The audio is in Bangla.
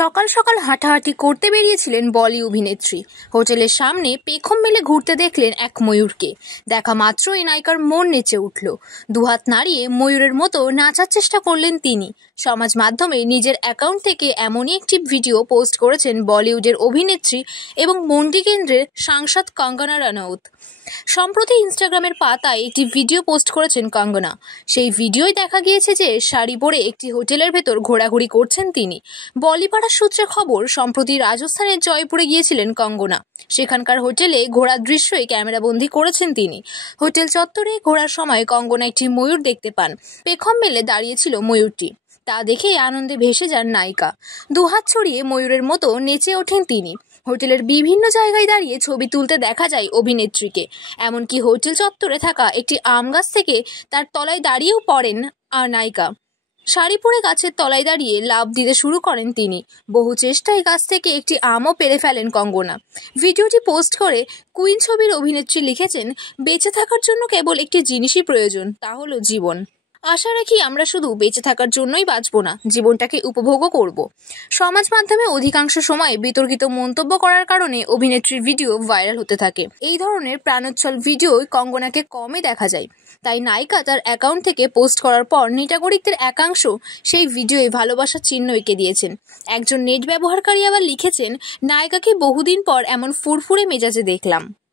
সকাল সকাল হাঁটাহাঁটি করতে বেরিয়েছিলেন বলি অভিনেত্রী। হোটেলের সামনে পেখম মেলে ঘুরতে দেখলেন এক ময়ূরকে। দেখা মাত্রই নায়িকার মন নেচে উঠল। দুহাত নাড়িয়ে ময়ূরের মতো নাচার চেষ্টা করলেন তিনি। সমাজ মাধ্যমে নিজের অ্যাকাউন্ট থেকে এমনই একটি ভিডিও পোস্ট করেছেন বলিউডের অভিনেত্রী এবং মন্ডি কেন্দ্রের সাংসদ কঙ্গনা রানাউত। সম্প্রতি ইনস্টাগ্রামের পাতায় একটি ভিডিও পোস্ট করেছেন কঙ্গনা। সেই ভিডিওয় দেখা গিয়েছে যে শাড়ি পরে একটি হোটেলের ভেতর ঘোরাঘুরি করছেন তিনি। বলিপাড়ার সূত্রে খবর, সম্প্রতি রাজস্থানের জয়পুরে গিয়েছিলেন কঙ্গনা। সেখানকার হোটেলে ঘোরার দৃশ্যই ক্যামেরাবন্দি করেছেন তিনি। হোটেল চত্বরে ঘোরার সময় কঙ্গনা একটি ময়ূর দেখতে পান। পেখম মেলে দাঁড়িয়েছিল ময়ূরটি। তা দেখেই আনন্দে ভেসে যান নায়িকা। দুহাত ছড়িয়ে ময়ূরের মতো নেচে ওঠেন তিনি। হোটেলের বিভিন্ন জায়গায় দাঁড়িয়ে ছবি তুলতে দেখা যায় অভিনেত্রীকে। এমনকি হোটেল চত্বরে থাকা একটি আম গাছ থেকে তার তলায় দাঁড়িয়েও পড়েন নায়িকা। শাড়ি পরে গাছের তলায় দাঁড়িয়ে লাফ দিতে শুরু করেন তিনি। বহু চেষ্টায় গাছ থেকে একটি আমও পেরে ফেলেন কঙ্গনা। ভিডিওটি পোস্ট করে কুইন ছবির অভিনেত্রী লিখেছেন, বেঁচে থাকার জন্য কেবল একটি জিনিসই প্রয়োজন, তা হলো জীবন। আশা রাখি আমরা শুধু বেঁচে থাকার জন্যই বাঁচব না, জীবনটাকে উপভোগও করব। সমাজ মাধ্যমে অধিকাংশ সময় বিতর্কিত মন্তব্য করার কারণে অভিনেত্রীর ভিডিও ভাইরাল হতে থাকে। এই ধরনের প্রাণোচ্ছল ভিডিওয় কঙ্গনাকে কমই দেখা যায়। তাই নায়িকা তার অ্যাকাউন্ট থেকে পোস্ট করার পর নেটাগরিকদের একাংশ সেই ভিডিওয় ভালোবাসার চিহ্ন এঁকে দিয়েছেন। একজন নেট ব্যবহারকারী আবার লিখেছেন, নায়িকাকে বহুদিন পর এমন ফুরফুরে মেজাজে দেখলাম।